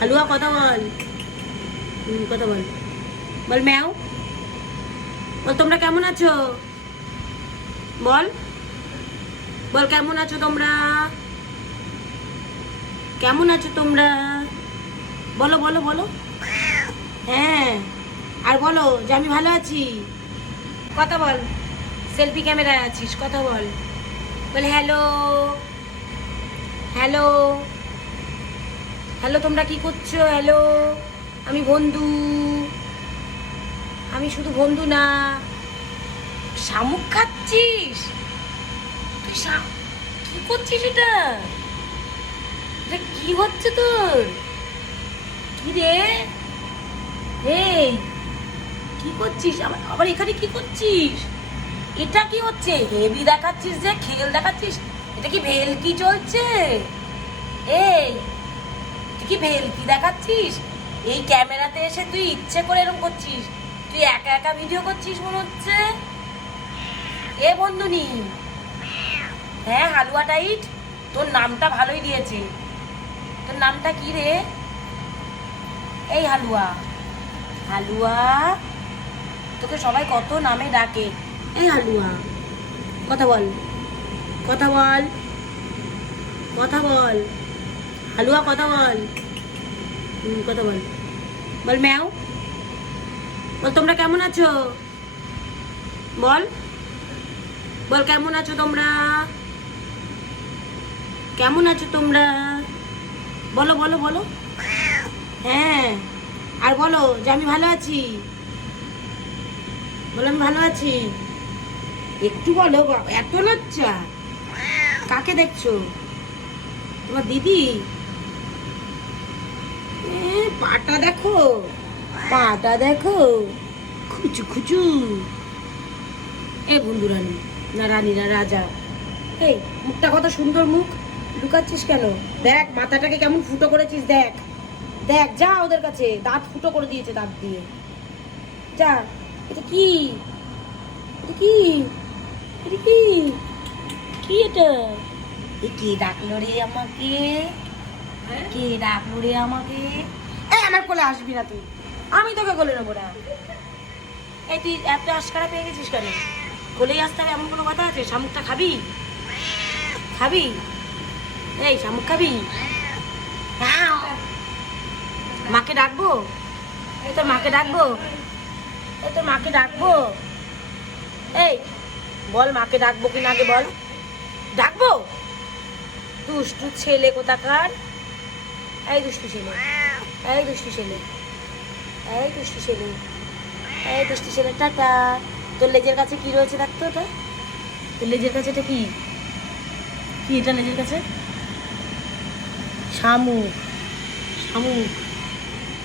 হালুয়া কথা বল কথা বল বল ম্যাও বল তোমরা কেমন আছো বল বল কেমন আছো তোমরা কেমন আছো তোমরা বলো বলো বলো হ্যাঁ আর বলো যে আমি ভালো আছি। কথা বল সেলফি ক্যামেরায় আছিস। কথা বল বলে হ্যালো হ্যালো হ্যালো, তোমরা কি করছ? হ্যালো, আমি বন্ধু। আমি শুধু বন্ধু না। শামুক খাচ্ছিস? তুই কি করছিস এটা? এটা কি হচ্ছে তোর? কি রে? এই, কি করছিস? আবার এখানে কি করছিস? এটা কি হচ্ছে? হেভি দেখাচ্ছিস যে, খেল দেখাচ্ছিস? এটা কি ভেলকি চলছে? এই কি ভেলকি দেখাচ্ছিস? এই ক্যামেরাতে এসে তুই ইচ্ছে করে এরকম করছিস? তুই একা একা ভিডিও করছিস মনে হচ্ছে? এ বন্ধুনি। হ্যাঁ হালুয়া টাইট? তোর নামটা ভালোই দিয়েছে। তোর নামটা কি রে? এই হালুয়া। হালুয়া? তোকে সবাই কত নামে ডাকে। এই হালুয়া। কথা বল। কথা বল। কথা বল। হালুয়া, কথা বল। কথা বল। বল, ম্যাও। বল, তোমরা কেমন আছো? বল। বল, কেমন আছো তোমরা? কেমন আছো তোমরা? বলো বলো বলো। হ্যাঁ। আর বলো, যে আমি ভালো আছি? বলো, আমি ভালো আছি? একটু বলো, এত লজ্জা। কাকে দেখছ? তোমার দিদি? পাটা দেখো। পাটা দেখো। খুচু খুচু এ বন্ধু রানী না রানী না রাজা। এই মুখটা কত সুন্দর মুখ। লুকাচ্ছিস কেন? দেখ মাথাটাকে কেমন ফুটো করেছিস দেখ। দেখ যা ওদের কাছে। দাঁত ফুটো করে দিয়েছে দাঁত দিয়ে। যা এটা কি? এটা কি? এটা কি? কি এটা? কে ডাকলো রে আমাকে? কে ডাকলো রে আমাকে? আমার কোলে আসবি না তুই। আমি তোকে কোলে নেব না। এই তুই এত আশকারা পেয়ে গেছিস কেন? কোলেই আসতে হবে, এমন কোনো কথা আছে? শামুকটা খাবি? খাবি? এই, শামুক খাবি? হ্যাঁ। মাকে ডাকবো? এই তোর মাকে ডাকবো? এই তোর মাকে ডাকবো? এই, বল মাকে ডাকবো কি না আগে বল। ডাকবো? দুষ্টু ছেলে কোথাকার? এই দুষ্টু ছেলে। এই দুষ্টু ছেলে। এই দুষ্টু ছেলে। এই দুষ্টু ছেলে, টাটা। তোর লেজের কাছে কি রয়েছে দেখতো ওটা? তোর লেজের কাছে এটা কি? কি এটা লেজের কাছে? শামুক। শামুক।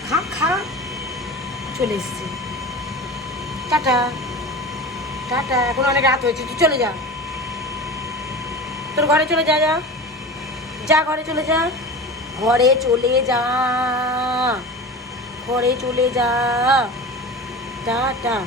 খা খা। চলে এসছি। টাটা। টাটা। এখন অনেক রাত হয়েছে, তুই চলে যা। তোর ঘরে চলে যা যা। যা ঘরে চলে যা। ঘরে চলে যা। ঘরে চলে যা। টাটা।